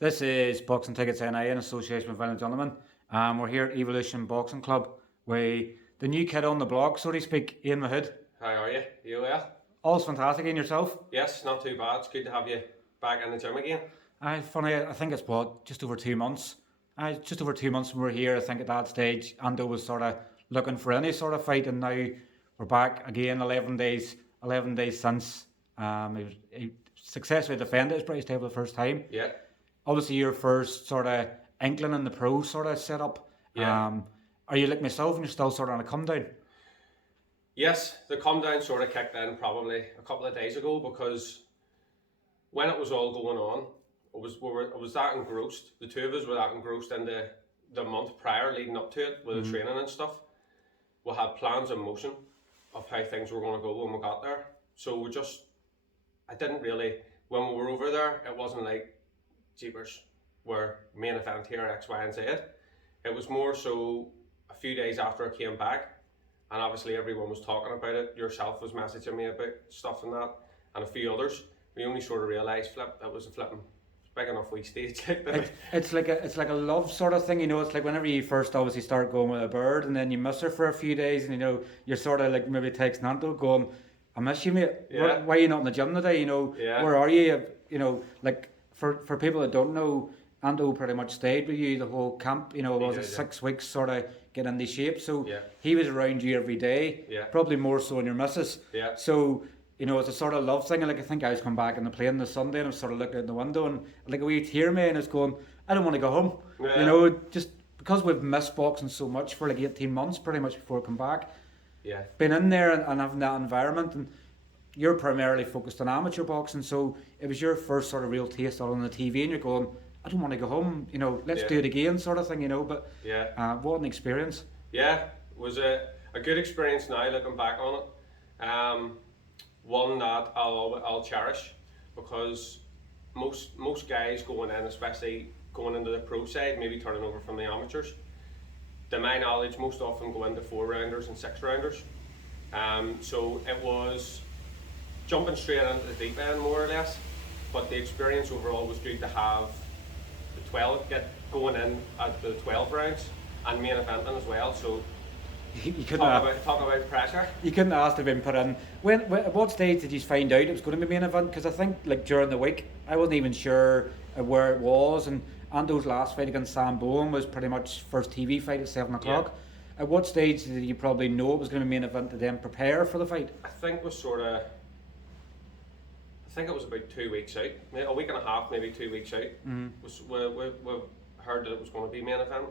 This is Boxing Tickets NI in association with Violent Gentlemen. We're here at Evolution Boxing Club with the new kid on the block, so to speak, Iain Mahood. How are you? You well? All's fantastic, in yourself? Yes, not too bad. It's good to have you back in the gym again. Funny, I think it's just over 2 months. Just over 2 months when we were here. I think at that stage, Anto was sort of looking for any sort of fight, and now we're back again. 11 days since. He successfully defended his British title the first time. Yeah. Obviously, your first sort of inkling in the pro sort of setup. Yeah. Are you like myself and you're still sort of on a come down? Yes, the come down sort of kicked in probably a couple of days ago, because when it was all going on, I was that engrossed. The two of us were that engrossed in the month prior leading up to it with the training and stuff. We had plans in motion of how things were going to go when we got there. So I didn't really, when we were over there, it wasn't like, jeepers, we're main event here, X, Y, and Z. It was more so a few days after I came back, and obviously everyone was talking about it. Yourself was messaging me about stuff and that, and a few others. We only sort of realised, that was a flipping big enough wee stage. It's like a love sort of thing, you know. It's like whenever you first obviously start going with a bird, and then you miss her for a few days, and you know you're sort of like maybe texting Anto going, "I miss you, mate. Yeah. Why are you not in the gym today? You know, Yeah. Where are you? You know, like for people that don't know, Anto pretty much stayed with you the whole camp. You know, it was did, 6 weeks sort of getting into shape. So Yeah. he was around you every day. Yeah. Probably more so in your missus. Yeah. So, you know, it's a sort of love thing. And like I think I was coming back in the plane this Sunday and I was sort of looking out the window and like a wee tear me and it's going, I don't want to go home. Yeah. You know, just because we've missed boxing so much for like 18 months pretty much before I come back. Yeah. Been in there and having that environment, and you're primarily focused on amateur boxing, so it was your first sort of real taste on the TV and you're going, I don't want to go home, you know, let's Yeah. do it again sort of thing, you know. But Yeah. what an experience. Yeah, it was a good experience now looking back on it. One that I'll cherish, because most guys going in, especially going into the pro side, maybe turning over from the amateurs, to my knowledge, most often go into 4-rounders and 6-rounders. So it was jumping straight into the deep end more or less, but the experience overall was good to have the 12 get going in at the 12 rounds and main eventing as well. So You couldn't talk about pressure. You couldn't ask to have been put in. At what stage did you find out it was going to be main event? Because I think like during the week, I wasn't even sure where it was. And Anto's last fight against Sam Bowen was pretty much first TV fight at 7 o'clock. Yeah. At what stage did you probably know it was going to be main event to then prepare for the fight? I think it was about 2 weeks out, a week and a half, maybe 2 weeks out. We heard that it was going to be main event.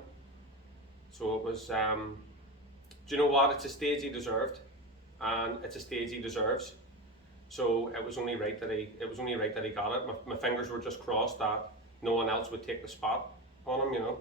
So it was. Do you know what? It's a stage he deserved, and it's a stage he deserves. So it was only right that he got it. My fingers were just crossed that no one else would take the spot on him, you know.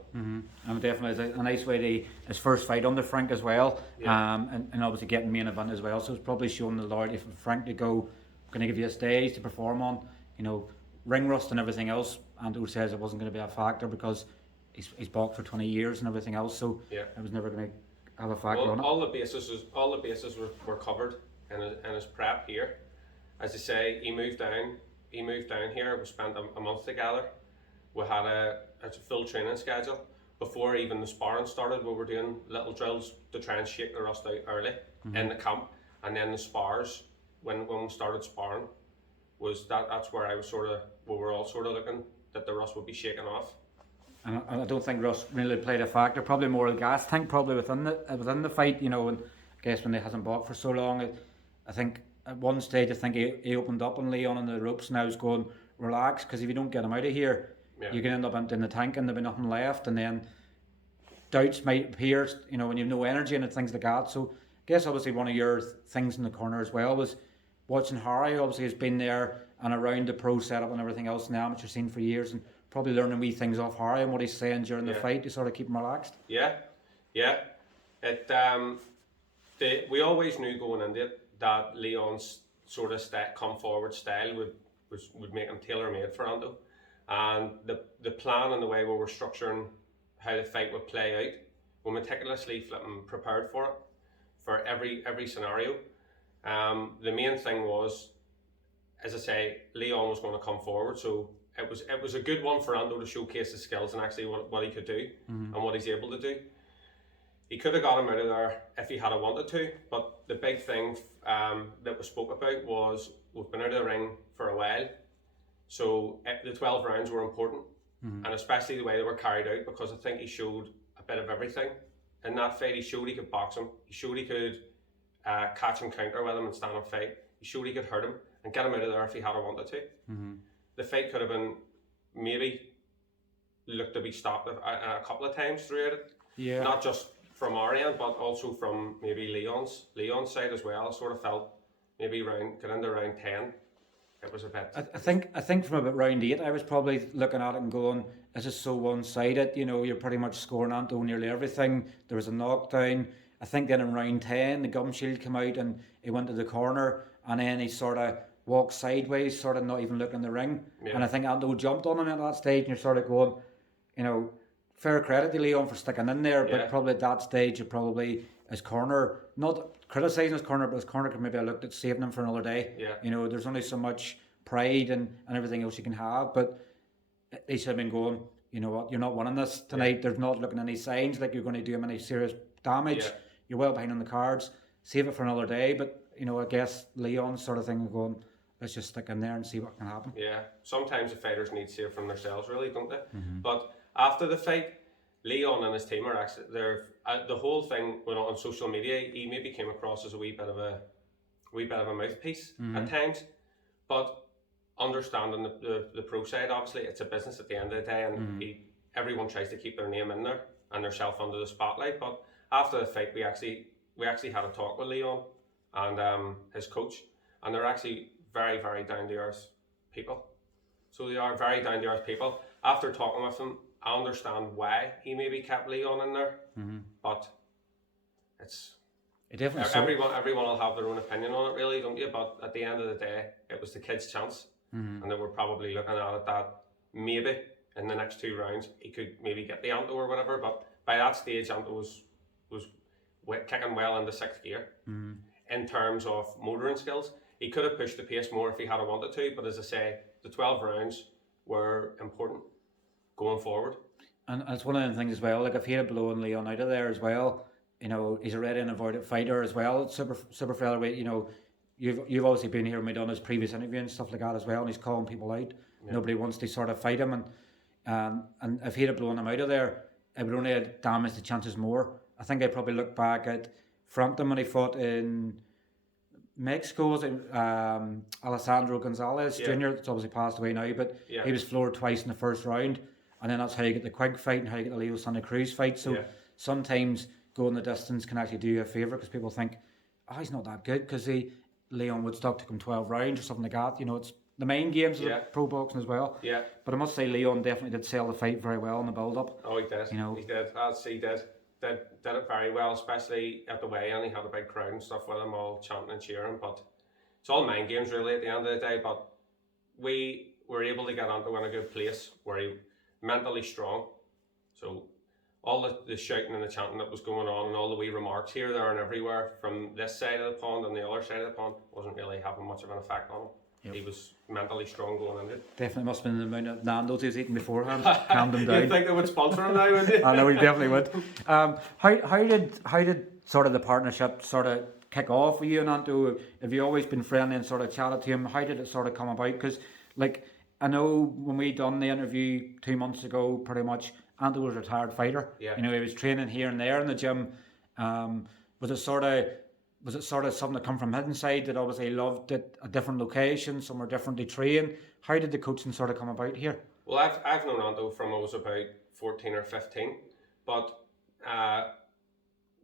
And definitely it's a nice way to his first fight under Frank as well. Yeah. And obviously getting main event as well. So it's probably shown the loyalty for Frank to go, going to give you a stage to perform on. You know, ring rust and everything else. Anto says it wasn't going to be a factor because he's boxed for 20 years and everything else. So Yeah. it was never going to have a factor on it. All the bases were covered in his prep here. As I say, he moved down here. We spent a month together. We had a full training schedule. Before even the sparring started, we were doing little drills to try and shake the rust out early in the camp. And then the spars, when we started sparring, that's where we were all sort of looking that the rust would be shaken off. And I don't think Russ really played a factor. Probably more the gas tank, probably within the fight, you know. And I guess when he hasn't boxed for so long, I think at one stage I think he opened up on Leon on the ropes, and I was going relax, because if you don't get him out of here, you can end up emptying the tank and there'll be nothing left, and then doubts might appear, you know, when you have no energy and things like that. So I guess obviously one of your things in the corner as well was watching Harry. Obviously has been there and around the pro setup and everything else in the amateur scene for years, and probably learning wee things off Harry and what he's saying during the fight to sort of keep him relaxed. Yeah. It we always knew going into it that Leon's sort of come forward style would make him tailor made for Anto, and the plan and the way we were structuring how the fight would play out, we meticulously flipping prepared for it, for every scenario. The main thing was, as I say, Leon was going to come forward, so it was a good one for Anto to showcase his skills and actually what he could do and what he's able to do. He could have got him out of there if he had wanted to, but the big thing that was spoke about was we've been out of the ring for a while, so the 12 rounds were important, and especially the way they were carried out, because I think he showed a bit of everything in that fight. He showed he could box him, he showed he could catch and counter with him and stand and fight, he showed he could hurt him and get him out of there if he had wanted to. The fight could have been maybe looked to be stopped a couple of times throughout it. Yeah. Not just from our end, but also from maybe Leon's side as well. I sort of felt maybe get into round 10, it was a bit. I think from about round 8, I was probably looking at it and going, "This is so one-sided." You know, you're pretty much scoring Anto nearly everything. There was a knockdown. I think then in round 10, the gum shield came out and he went to the corner, and then he sort of walked sideways, sort of not even looking in the ring. Yeah. And I think Anto jumped on him at that stage, and you're sort of going, you know, fair credit to Leon for sticking in there, but probably at that stage, you probably, his corner, not criticising his corner, but his corner could maybe have looked at saving him for another day. Yeah. You know, there's only so much pride and everything else you can have, but they should have been going, you know what, you're not winning this tonight. There's not looking any signs like you're going to do him any serious damage. Yeah. You're well behind on the cards. Save it for another day. But, you know, I guess Leon's sort of thing going, let's just stick in there and see what can happen. Yeah, sometimes the fighters need save from themselves, really, don't they? But after the fight, Leon and his team are actually the whole thing went on social media. He maybe came across as a wee bit of a mouthpiece at times, but understanding the pro side, obviously it's a business at the end of the day, and everyone tries to keep their name in there and their self under the spotlight. But after the fight, we actually had a talk with Leon and his coach, and they're actually very, very down to earth people. So they are very down to earth people. After talking with them, I understand why he maybe kept Leon in there, but It definitely everyone will have their own opinion on it, really, don't you? But at the end of the day, it was the kid's chance, and they were probably looking at it that maybe in the next 2 rounds he could maybe get the Anto or whatever. But by that stage, Anto was kicking well into 6th gear in terms of motoring skills. He could have pushed the pace more if he had wanted to, but as I say, the 12 rounds were important going forward. And it's one of the things as well, like if he had blown Leon out of there as well, you know, he's already an avoided fighter as well, super featherweight. You know, you've obviously been here and done his previous interview and stuff like that as well, and he's calling people out. Yeah. Nobody wants to sort of fight him, and if he'd have blown him out of there, it would only have damaged the chances more. I think I probably look back at Frampton when he fought in Mexico, was it Alessandro Gonzalez Jr. It's obviously passed away now, but he was floored twice in the first round, and then that's how you get the Quig fight and how you get the Leo Santa Cruz fight. So sometimes going the distance can actually do you a favour, because people think, oh, he's not that good, because Leon Woodstock took him 12 rounds or something like that. You know, it's the main games of pro boxing as well. Yeah. But I must say, Leon definitely did sell the fight very well in the build up. Oh, he did. You know, he did. He did it very well, especially at the weigh-in. He had a big crowd and stuff with him, all chanting and cheering. But it's all mind games really at the end of the day. But we were able to get Anto in a good place where he mentally strong. So all the shouting and the chanting that was going on and all the wee remarks here, there and everywhere from this side of the pond and the other side of the pond wasn't really having much of an effect on him. Yep. He was mentally strong going into it. Definitely must have been the amount of Nando's he was eating beforehand. Calmed him down. You'd think they would sponsor him now, wouldn't you? I know, he definitely would. How did sort of the partnership sort of kick off with you and Anto? Have you always been friendly and sort of chatted to him? How did it sort of come about? Because like I know when we done the interview 2 months ago, pretty much Anto was a retired fighter. Yeah. You know, he was training here and there in the gym. Was it sort of something that come from his inside that obviously he loved it, a different location, somewhere different to train? How did the coaching sort of come about here? Well, I've known Anto from I was about 14 or 15, but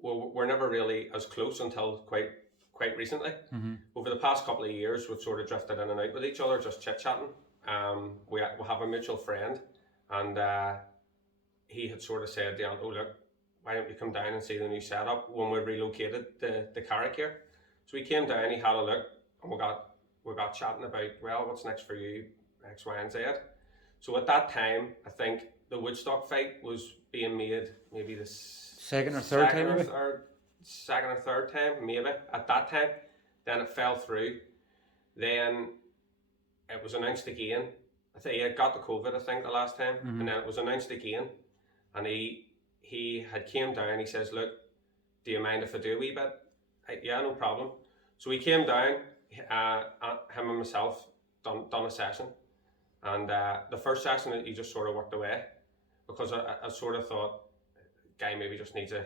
we're never really as close until quite recently. Mm-hmm. Over the past couple of years, we've sort of drifted in and out with each other, just chit-chatting. We have a mutual friend, and he had sort of said to Anto, look, why don't you come down and see the new setup when we relocated the Carrick here? So he came down, he had a look, and we got chatting about, well, what's next for you, X, Y, and Z. So at that time, I think the Woodstock fight was being made maybe the second or third time, maybe, at that time. Then it fell through. Then it was announced again I think he had got the COVID, I think, the last time, and then it was announced again, and he had came down. He says, "Look, do you mind if I do a wee bit?" Yeah, no problem. So he came down. Him and myself done a session, and the first session he just sort of worked away, because I sort of thought, guy maybe just needs out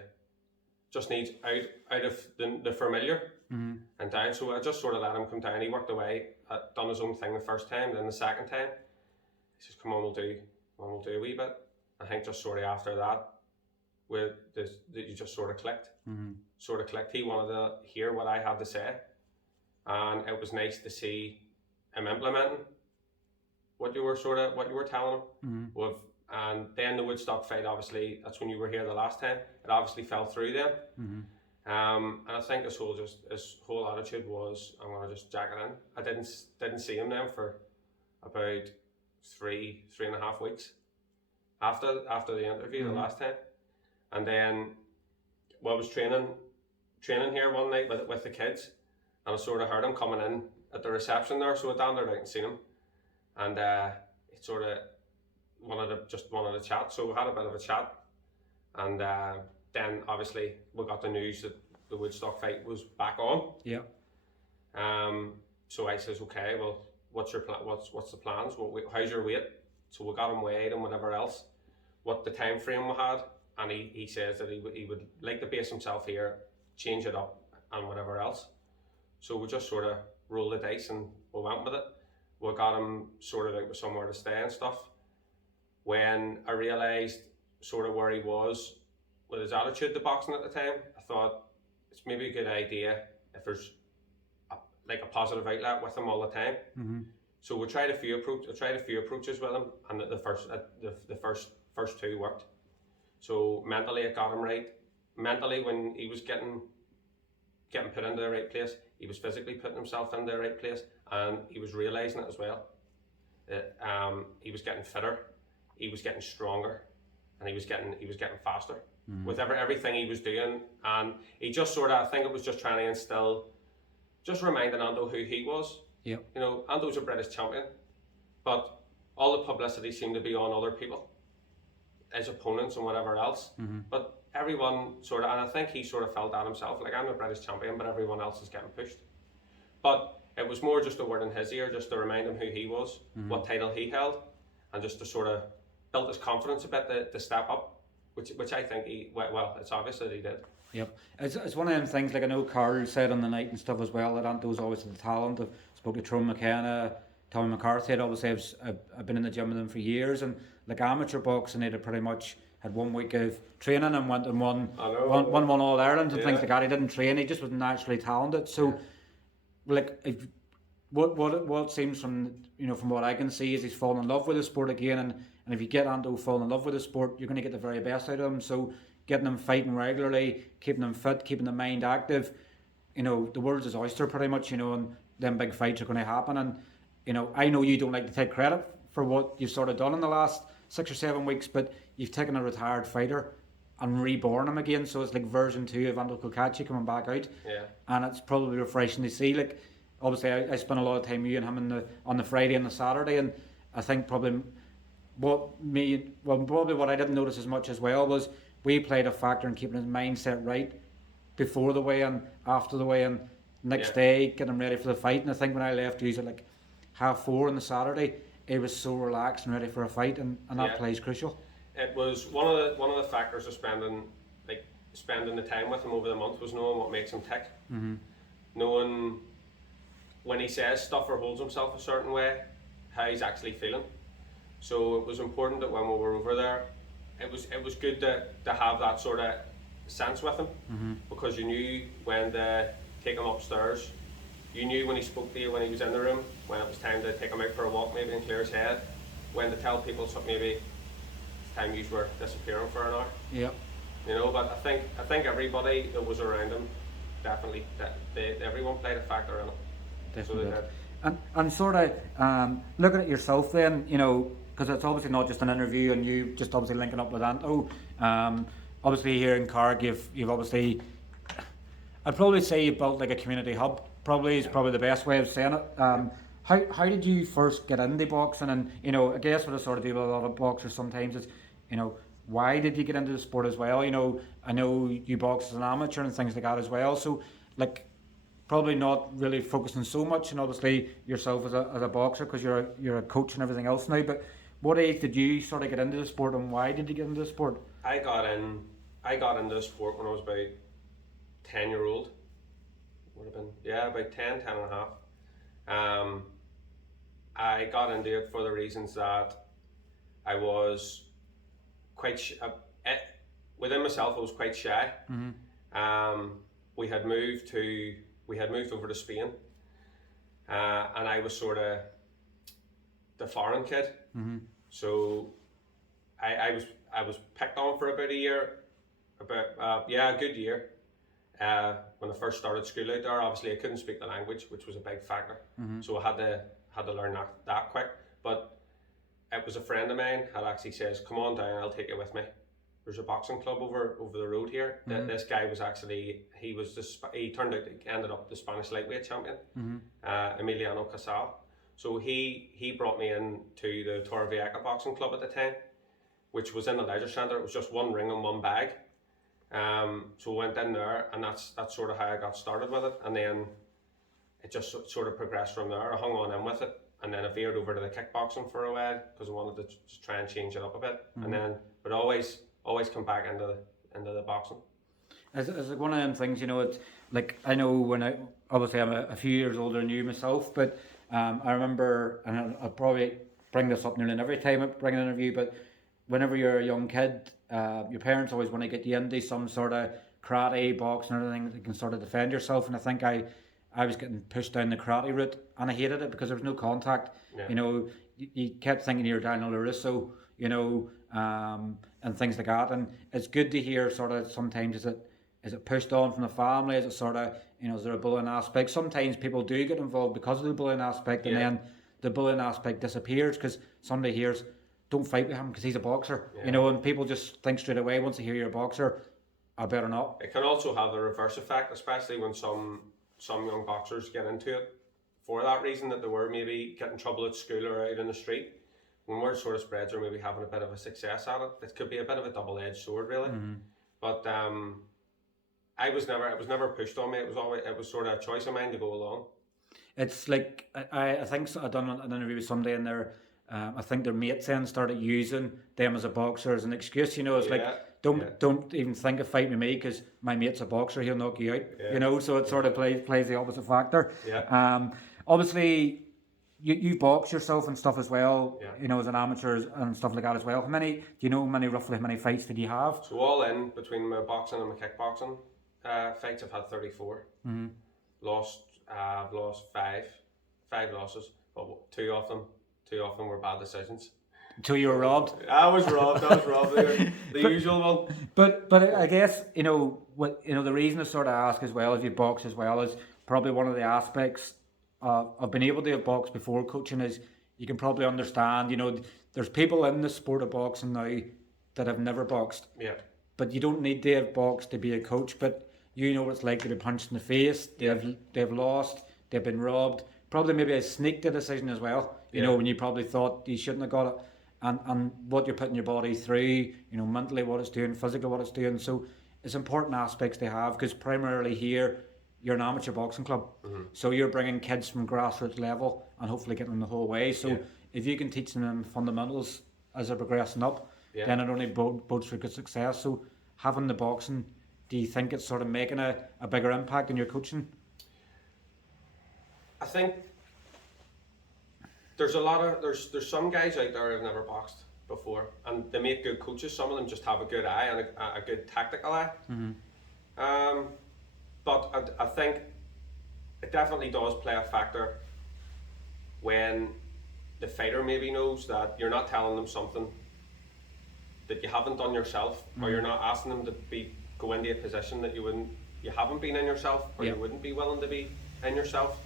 of the familiar and down. So I just sort of let him come down. He worked away, done his own thing the first time. Then the second time, he says, "Come on, we'll do a wee bit." I think just sort of after that, you just sort of clicked. He wanted to hear what I had to say, and it was nice to see him implementing what you were telling him. And then the Woodstock fight, obviously, that's when you were here the last time. It obviously fell through then. And I think his whole attitude was, "I'm gonna just jack it in." I didn't see him then for about three and a half weeks after the interview the last time. And then I was training here one night with the kids, and I sort of heard him coming in at the reception there, so I wandered out and seen him, and he sort of wanted to chat, so we had a bit of a chat, and then obviously we got the news that the Woodstock fight was back on. Yeah. So I says, "Okay, well, what's your plan? What's the plans? How's your weight?" So we got him weighed and whatever else, what the time frame we had, and he says that he would like to base himself here, change it up, and whatever else. So we just sort of rolled the dice and we went with it. We got him sorted out with somewhere to stay and stuff. When I realised sort of where he was with his attitude to boxing at the time, I thought it's maybe a good idea if there's a positive outlet with him all the time. So we tried a few approaches with him, and the first two worked. So mentally it got him right. Mentally, when he was getting put into the right place, he was physically putting himself in the right place, and he was realising it as well. He was getting fitter, he was getting stronger, and he was getting faster with everything he was doing. And he just sort of, I think it was just trying to instill, just reminding Anto who he was. Yep. You know, Anto's a British champion, but all the publicity seemed to be on other people, his opponents and whatever else. But everyone sort of, and I think he sort of felt that himself, like, I'm a British champion, but everyone else is getting pushed. But it was more just a word in his ear, just to remind him who he was, what title he held, and just to sort of build his confidence a bit to step up, which I think it's obvious that he did. Yep. It's one of them things, like I know Carl said on the night and stuff as well, that Anto's always had the talent. I've spoke to Tyrone McKenna, Tommy McCarthy. I'd obviously I've been in the gym with them for years, and like amateur boxing, they'd pretty much had 1 week of training and went and won All Ireland and things like that. He didn't train; he just was naturally talented. So, like, what seems from what I can see is he's fallen in love with the sport again, and if you get Anto falling in love with the sport, you're going to get the very best out of him. So, getting him fighting regularly, keeping him fit, keeping the mind active, the world's his oyster pretty much, and them big fights are going to happen. And I know you don't like to take credit for what you've sort of done in the last 6 or 7 weeks, but you've taken a retired fighter and reborn him again, so it's like version 2 of Anto Kulkachi coming back out. And it's probably refreshing to see. Like, obviously I spent a lot of time with you and him on the Friday and the Saturday, and I think probably what I didn't notice as much as well was we played a factor in keeping his mindset right before the weigh-in, after the weigh-in, next day, getting him ready for the fight. And I think when I left you at like 4:30 on the Saturday, he was so relaxed and ready for a fight, and that plays crucial. It was one of the factors of spending the time with him over the month was knowing what makes him tick, knowing when he says stuff or holds himself a certain way, how he's actually feeling. So it was important that when we were over there, it was good to have that sort of sense with him, because you knew when to take him upstairs, you knew when he spoke to you when he was in the room, when it was time to take him out for a walk maybe and clear his head, when to tell people something, maybe it's time you were disappearing for an hour. Yep. But I think everybody that was around him, definitely, everyone played a factor in it. Definitely. So they did. And sort of looking at yourself then, because it's obviously not just an interview and you just obviously linking up with Anto. Obviously here in Carrick, you've obviously, I'd probably say you built like a community hub. Probably is the best way of saying it. How did you first get into boxing? And you know, I guess what I sort of do with a lot of boxers sometimes is, you know, why did you get into the sport as well? You know, I know you box as an amateur and things like that as well. So like, probably not really focusing so much, and obviously yourself as a boxer because you're a coach and everything else now. But what age did you sort of get into the sport, and why did you get into the sport? I got into the sport when I was about 10 year old. Would have been, yeah, about 10 and a half. I got into it for the reasons that I was quite within myself. I was quite shy. We had moved over to Spain, and I was sort of the foreign kid. So I was picked on for about a year, a good year. When I first started school out there, obviously I couldn't speak the language, which was a big factor. So I had to learn that quick. But it was a friend of mine had actually says, "Come on down, I'll take you with me. There's a boxing club over the road here." This guy was actually he turned out he ended up the Spanish lightweight champion, Emiliano Casal. So he brought me in to the Torrevieja boxing club at the time, which was in the leisure centre. It was just one ring and one bag. So I went in there, and that's sort of how I got started with it, and then it just sort of progressed from there. I hung on in with it, and then I veered over to the kickboxing for a while because I wanted to just try and change it up a bit, and then but always come back into the boxing. It's like one of them things, you know. It's like I know when obviously I'm a few years older than you myself, but I remember, and I'll probably bring this up nearly every time I bring an interview, but whenever you're a young kid, your parents always want to get you into some sort of karate, boxing, and everything that you can sort of defend yourself. And I think I was getting pushed down the karate route, and I hated it because there was no contact. You know, you kept thinking you're Daniel LaRusso, you know, and things like that. And it's good to hear sort of sometimes is it pushed on from the family? Is it sort of, you know, is there a bullying aspect? Sometimes people do get involved because of the bullying aspect, and then the bullying aspect disappears because somebody hears, "Don't fight with him because he's a boxer," you know, and people just think straight away once they hear you're a boxer, I better not. It can also have the reverse effect, especially when some young boxers get into it for that reason, that they were maybe getting in trouble at school or out in the street. When word sort of spreads, or maybe having a bit of a success at it, it could be a bit of a double-edged sword, really. But it was never pushed on me. It was sort of a choice of mine to go along. It's like I think I done an interview with somebody in there. I think their mates then started using them as a boxer as an excuse. You know, it's like don't even think of fighting with me because my mate's a boxer. He'll knock you out. You know, so it sort of plays the opposite factor. Obviously, you box yourself and stuff as well. You know, as an amateur and stuff like that as well. Do you know roughly how many fights did you have? So all in between my boxing and my kickboxing fights, I've had 34. I've lost five losses, but two of them were bad decisions. Until you were robbed. I was robbed. The usual one. But I guess the reason I sort of ask as well as you box as well is probably one of the aspects of being able to have boxed before coaching is you can probably understand. You know, there's people in the sport of boxing now that have never boxed. But you don't need to have boxed to be a coach. But you know what it's like to be punched in the face. They've lost. They've been robbed. Probably maybe a sneaked a decision as well. You know, when you probably thought you shouldn't have got it, and what you're putting your body through. You know, mentally what it's doing, physically what it's doing. So it's important aspects to have because primarily here you're an amateur boxing club, so you're bringing kids from grassroots level and hopefully getting them the whole way. So if you can teach them fundamentals as they're progressing up, then it only bodes for good success. So having the boxing, do you think it's sort of making a bigger impact in your coaching? I think there's some guys out there who've never boxed before, and they make good coaches. Some of them just have a good eye and a good tactical eye. But I think it definitely does play a factor when the fighter maybe knows that you're not telling them something that you haven't done yourself, or you're not asking them to go into a position that you haven't been in yourself, or you wouldn't be willing to be in yourself.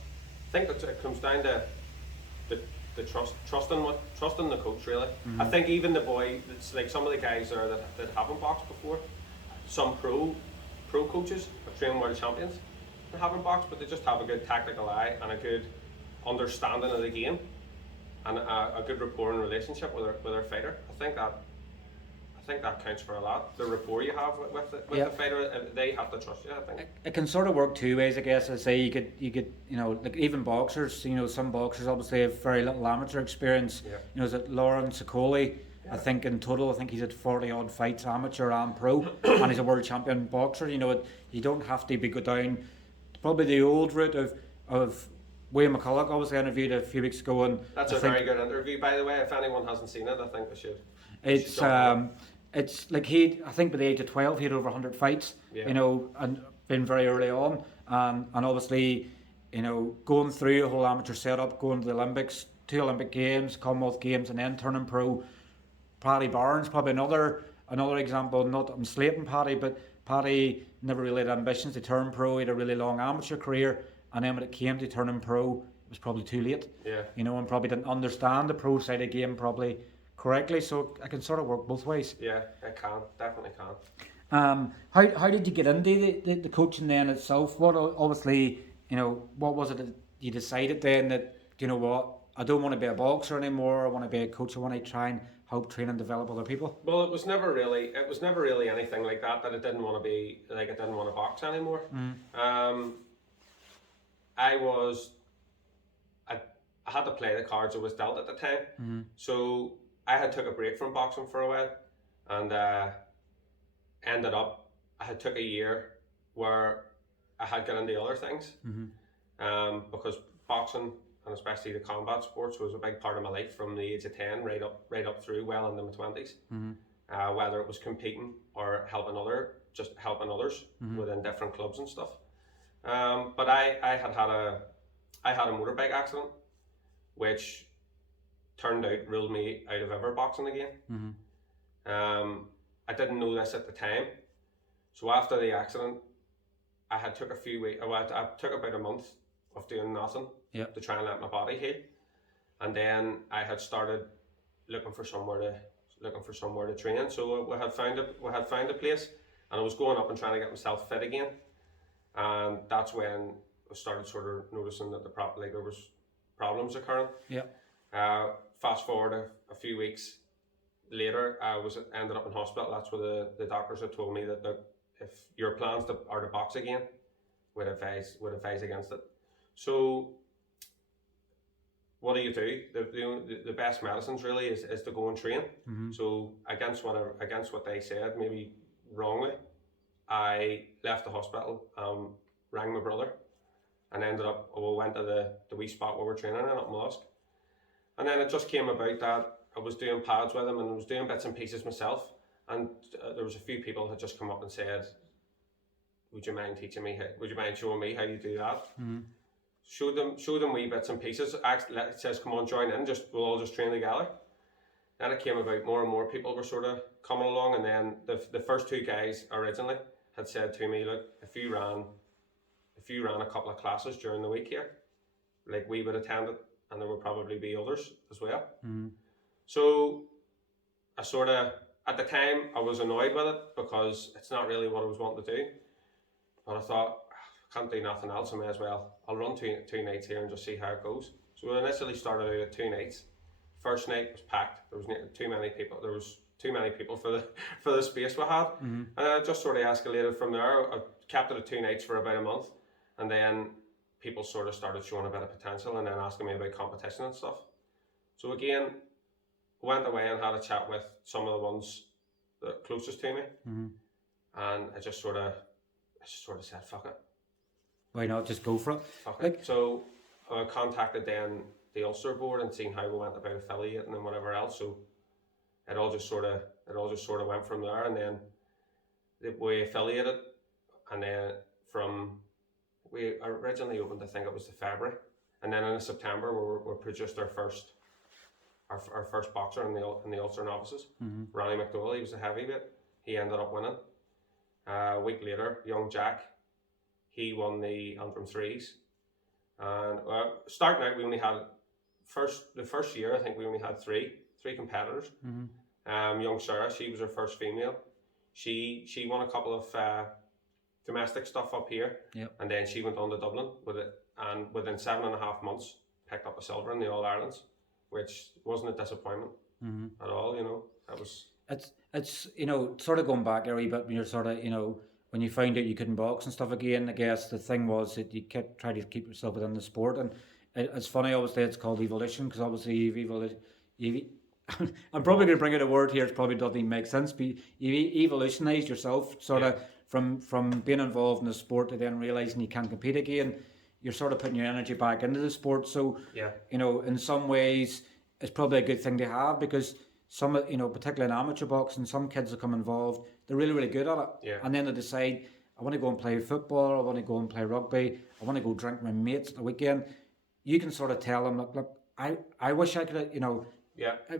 I think that it comes down to the trusting the coach, really. I think even the boy, it's like some of the guys there that haven't boxed before, some pro coaches have trained world champions that haven't boxed, but they just have a good tactical eye and a good understanding of the game and a good rapport and relationship with their fighter. I think that counts for a lot. The rapport you have with the fighter, they have to trust you. I think it can sort of work two ways, I guess. I say you could like even boxers. Some boxers obviously have very little amateur experience. Yeah. Is it Lauren Sicoli? I think in total, he's had 40 odd fights, amateur and pro, and he's a world champion boxer. You don't have to go down probably the old route of Wayne McCulloch. Obviously, I interviewed a few weeks ago, and that's a very good interview, by the way. If anyone hasn't seen it, I think they should. It's like I think by the age of 12 he had over 100 fights. And been very early on, and obviously, going through a whole amateur setup, going to the Olympics, 2 Olympic Games, Commonwealth Games, and then turning pro. Paddy Barnes, probably another example. Not that I'm slating Paddy, but Paddy never really had ambitions to turn pro. He had a really long amateur career, and then when it came to turning pro, it was probably too late. Yeah. And probably didn't understand the pro side of the game probably correctly. So I can sort of work both ways. Yeah, I can, definitely can. How did you get into the coaching then itself? What obviously, what was it that you decided then that, I don't want to be a boxer anymore, I want to be a coach, I want to try and help train and develop other people? Well, it was never really anything like that I didn't want to be, like I didn't want to box anymore. I had to play the cards I was dealt at the time. So I had took a break from boxing for a while, and ended up, I had took a year where I had got into other things, because boxing, and especially the combat sports, was a big part of my life from the age of 10 right up through well into my 20s. Whether it was competing or helping others within different clubs and stuff. But I had a motorbike accident, which turned out ruled me out of ever boxing again. I didn't know this at the time, so after the accident, I had took a few weeks. I took about a month of doing nothing to try and let my body heal, and then I had started looking for somewhere to train. So we had found a place, and I was going up and trying to get myself fit again, and that's when I started sort of noticing that there was problems occurring. Fast forward a few weeks later, I ended up in hospital. That's where the doctors had told me that if your plans are to box again, would advise against it. So what do you do? The best medicines really is to go and train. So against what they said, maybe wrongly, I left the hospital, rang my brother, and went to the wee spot where we're training in up in Mollusk. And then it just came about that I was doing pads with him, and I was doing bits and pieces myself, and there was a few people who had just come up and said, would you mind teaching me, would you mind showing me how you do that? Showed them wee bits and pieces. It says, come on, join in, we'll all just train together. Then it came about more and more people were sort of coming along, and then the first 2 guys originally had said to me, look, if you ran a couple of classes during the week here, like we would attend it, and there would probably be others as well. So I sort of, at the time, I was annoyed with it because it's not really what I was wanting to do. But I thought, I can't do nothing else, I may as well. I'll run two nights here and just see how it goes. So we initially started out at 2 nights. First night was packed. There was too many people. There was too many people for the space we had. And it just sort of escalated from there. I kept it at 2 nights for about a month. And then people sort of started showing a bit of potential and then asking me about competition and stuff. So again, went away and had a chat with some of the ones that closest to me, and I just sort of said, fuck it. Why not just go for it? Fuck it. So I contacted then the Ulster board and seen how we went about affiliating and whatever else. So it all just sort of went from there, and then we affiliated, and then we originally opened, I think it was the February, and then in September we produced our first boxer in the Ulster novices, Ronnie McDowell. He was a heavyweight. He ended up winning. A week later, young Jack, he won the Antrim threes. And starting out, we only had the first year. I think we only had three competitors. Young Sarah, she was our first female. She won a couple of domestic stuff up here, and then she went on to Dublin with it. And within 7.5 months, picked up a silver in the All Irelands, which wasn't a disappointment at all. You know, that was. It's sort of going back a wee bit when you're sort of when you found out you couldn't box and stuff again. I guess the thing was that you kept trying to keep yourself within the sport, and it's funny. Obviously, it's called evolution because obviously you've I'm probably going to bring out a word here. It probably doesn't even make sense. But you evolutionised yourself, sort of from being involved in the sport to then realising you can't compete again. You're sort of putting your energy back into the sport. So in some ways, it's probably a good thing to have because some particularly in amateur boxing, some kids that come involved, they're really really good at it, and then they decide I want to go and play football, I want to go and play rugby, I want to go drink with my mates at the weekend. You can sort of tell them, look, I wish I could,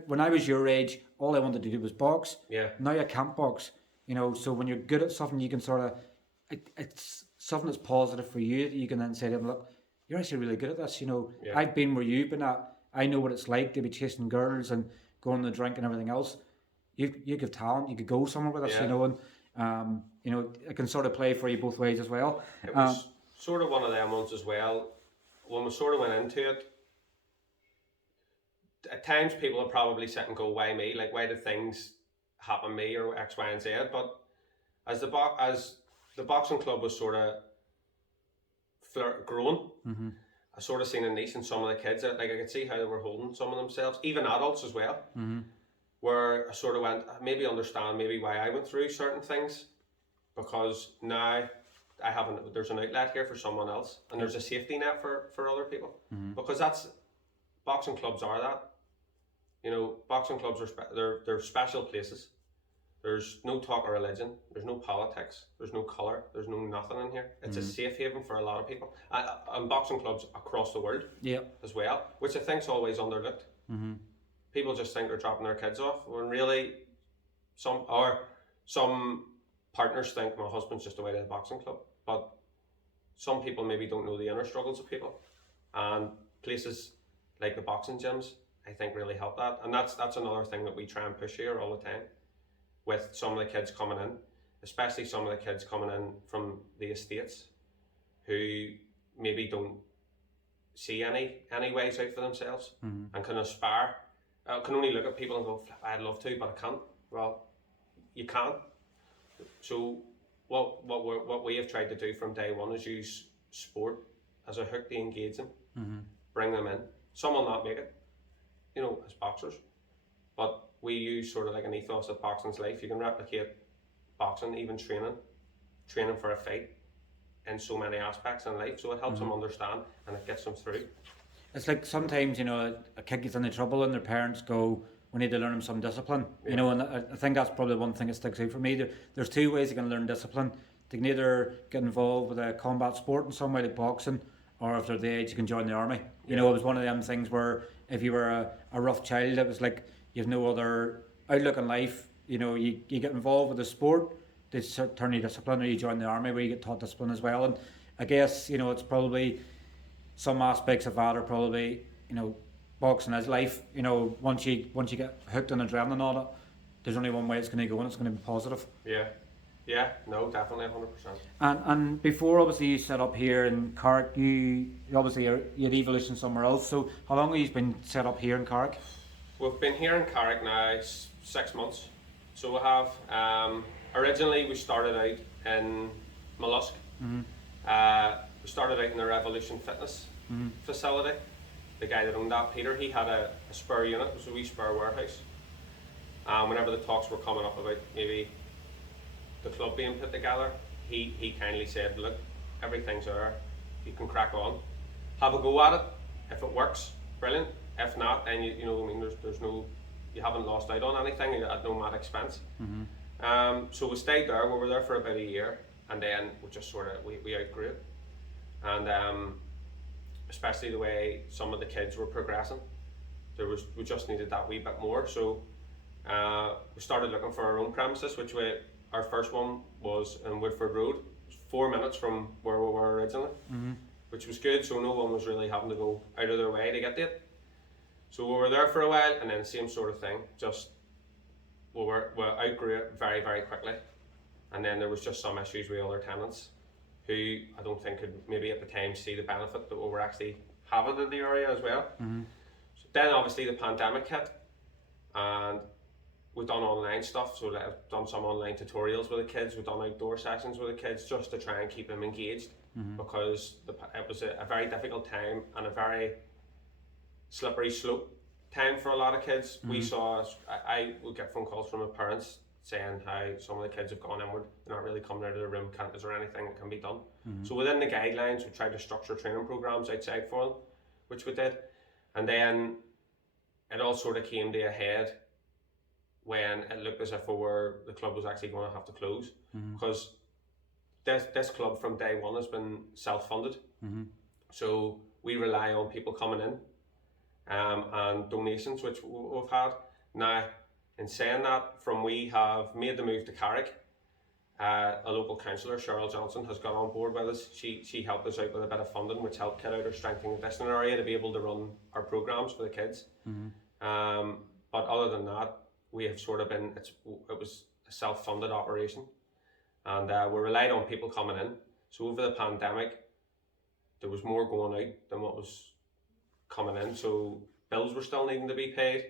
when I was your age, all I wanted to do was box. Now I can't box. So when you're good at something, you can sort of, it's something that's positive for you. You can then say to them, look, you're actually really good at this. I've been where you've been at. I know what it's like to be chasing girls and going to the drink and everything else. You give talent. You could go somewhere with this, and it can sort of play for you both ways as well. It was sort of one of them ones as well. When we sort of went into it, at times people would probably sit and go, why me? Like, why did things happen to me or X, Y, and Z? But as the boxing club was sort of growing, I sort of seen a niche in some of the kids. Like, I could see how they were holding some of themselves, even adults as well, where I sort of went, maybe understand maybe why I went through certain things, because now there's an outlet here for someone else, and there's a safety net for other people, because boxing clubs are that. Boxing clubs they're special places. There's no talk of religion. There's no politics. There's no colour. There's no nothing in here. It's a safe haven for a lot of people. And boxing clubs across the world as well, which I think is always underlooked. People just think they're dropping their kids off, when really some partners think my husband's just away to the boxing club. But some people maybe don't know the inner struggles of people. And places like the boxing gyms, I think, really help that. And that's another thing that we try and push here all the time with some of the kids coming in, especially some of the kids coming in from the estates who maybe don't see any ways out for themselves and can aspire, can only look at people and go, I'd love to, but I can't. Well, you can't. So what we have tried to do from day one is use sport as a hook to engage them, bring them in. Some will not make it, as boxers, but we use sort of like an ethos of boxing's life. You can replicate boxing, even training for a fight, in so many aspects in life. So it helps them understand, and it gets them through. It's like sometimes, a kid gets into trouble and their parents go, we need to learn them some discipline. And I think that's probably one thing that sticks out for me. There's two ways you can learn discipline. They can either get involved with a combat sport in some way like boxing, or if they're the age, you can join the army. It was one of them things where if you were a rough child, it was like you have no other outlook in life. You get involved with the sport, they turn you discipline, or you join the army where you get taught discipline as well. And I guess, it's probably some aspects of that are probably, boxing is life. Once you get hooked on adrenaline on it, there's only one way it's going to go, and it's going to be positive. Yeah, no, definitely 100%. And before, obviously, you set up here in Carrick, you had Evolution somewhere else. So how long have you been set up here in Carrick? We've been here in Carrick now 6 months. So we have, originally we started out in Mollusk. We started out in the Revolution Fitness facility. The guy that owned that, Peter, he had a spur unit. It was a wee spur warehouse. Whenever the talks were coming up about maybe the club being put together, he kindly said, look, everything's there, you can crack on, have a go at it. If it works, brilliant. If not, then there's no, you haven't lost out on anything at no mad expense. So we stayed there. We were there for about a year, and then we just sort of we outgrew it, and especially the way some of the kids were progressing, we just needed that wee bit more. So we started looking for our own premises, our first one was in Woodford Road, 4 minutes from where we were originally, which was good, so no one was really having to go out of their way to get it. So we were there for a while, and then same sort of thing, just we outgrew it very, very quickly. And then there was just some issues with other tenants who I don't think could maybe at the time see the benefit that we were actually having in the area as well. So then obviously the pandemic hit, and we've done online stuff. So like, I've done some online tutorials with the kids. We've done outdoor sessions with the kids just to try and keep them engaged, because it was a very difficult time and a very slippery slope time for a lot of kids. We saw, I would get phone calls from the parents saying how some of the kids have gone inward, they're not really coming out of the room, is there anything that can be done? So within the guidelines, we tried to structure training programs outside for them, which we did. And then it all sort of came to a head when it looked as if the club was actually going to have to close, because this club from day one has been self-funded. So we rely on people coming in and donations, which we've had. Now, in saying that, we have made the move to Carrick, a local councillor, Cheryl Johnson, has got on board with us. She helped us out with a bit of funding, which helped get out our strength and conditioning area to be able to run our programmes for the kids. But other than that, we have sort of been, it was a self-funded operation, and we relied on people coming in. So over the pandemic, there was more going out than what was coming in, so bills were still needing to be paid,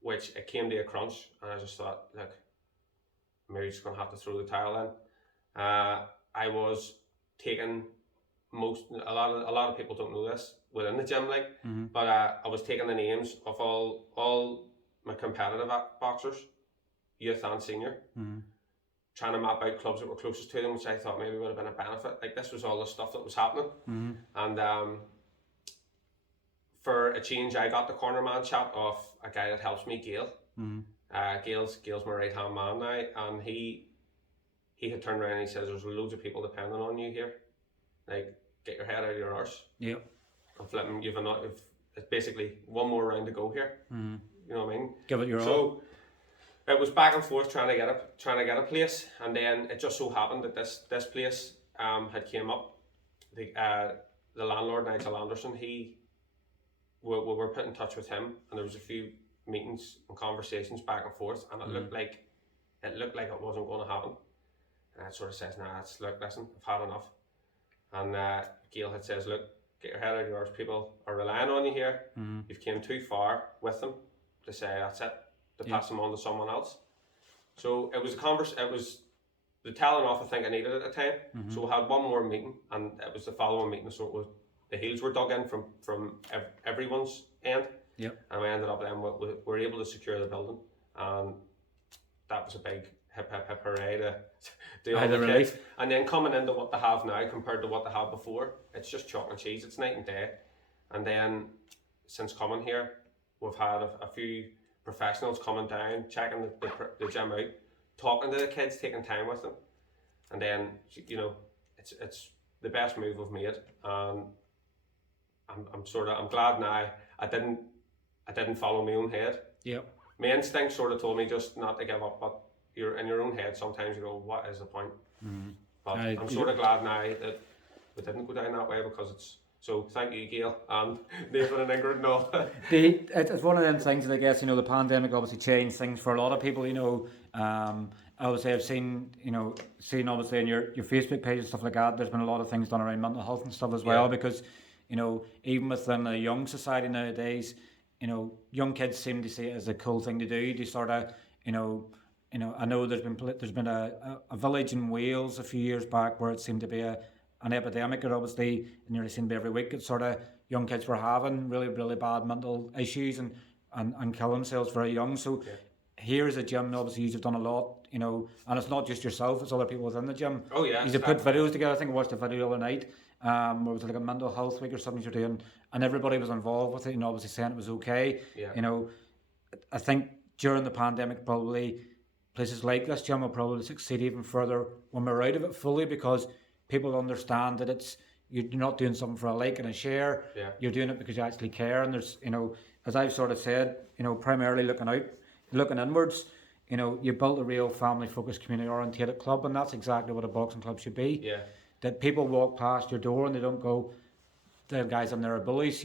which it came to a crunch, and I just thought, look, maybe just going to have to throw the towel in. I was taking a lot of people don't know this within the gym, like, but I was taking the names of all my competitive boxers, youth and senior, trying to map out clubs that were closest to them, which I thought maybe would have been a benefit. Like, this was all the stuff that was happening, and for a change, I got the corner man chat off a guy that helps me, Gail. Gail's my right hand man now, and he had turned around and he says, there's loads of people depending on you here. Like, get your head out of your arse. Yep. I'm flipping. It's basically one more round to go here. You know what I mean? Give it your all. So it was back and forth trying to get a place, and then it just so happened that this place had came up. The landlord, Nigel Anderson, we were put in touch with him, and there was a few meetings and conversations back and forth, and it looked like it wasn't going to happen. And I sort of says, nah, listen, I've had enough. And Gail had says, look, get your head out of yours. People are relying on you here. You've came too far with them to say that's it, to pass them on to someone else. So it was it was the telling off I think I needed at the time. So we had one more meeting, and it was the following meeting. So the heels were dug in from everyone's end. And we ended up then we were able to secure the building, and that was a big hip hip hip hooray to all the kids. And then coming into what they have now compared to what they had before, it's just chalk and cheese. It's night and day. And then since coming here, we've had a few professionals coming down, checking the gym out, talking to the kids, taking time with them, and then it's the best move we've made. And I'm glad now I didn't follow my own head. My instinct sort of told me just not to give up, but you're in your own head sometimes. You go, what is the point? But I'm sort of glad now that we didn't go down that way, because it's so. Thank you, Gail, and Nathan and Ingrid and all. It's one of them things that I guess the pandemic obviously changed things for a lot of people. Obviously I've seen obviously in your Facebook page and stuff like that. There's been a lot of things done around mental health and stuff as well, because even within a young society nowadays, young kids seem to see it as a cool thing to do. They sort of, I know there's been a village in Wales a few years back where it seemed to be an epidemic. It obviously nearly seemed to be every week. It's sort of young kids were having really, really bad mental issues and kill themselves very young. So here's a gym, obviously you've done a lot, and it's not just yourself, it's other people within the gym. Oh yeah. You've put videos together. I think I watched a video the other night. Where it was like a mental health week or something you're doing, and everybody was involved with it, obviously saying it was okay. I think during the pandemic probably places like this gym will probably succeed even further when we're out of it fully, because people understand that you're not doing something for a like and a share. You're doing it because you actually care, and there's as I've sort of said, primarily looking inwards. You built a real family focused, community orientated club, and that's exactly what a boxing club should be. That people walk past your door and they don't go, the guys in there are bullies.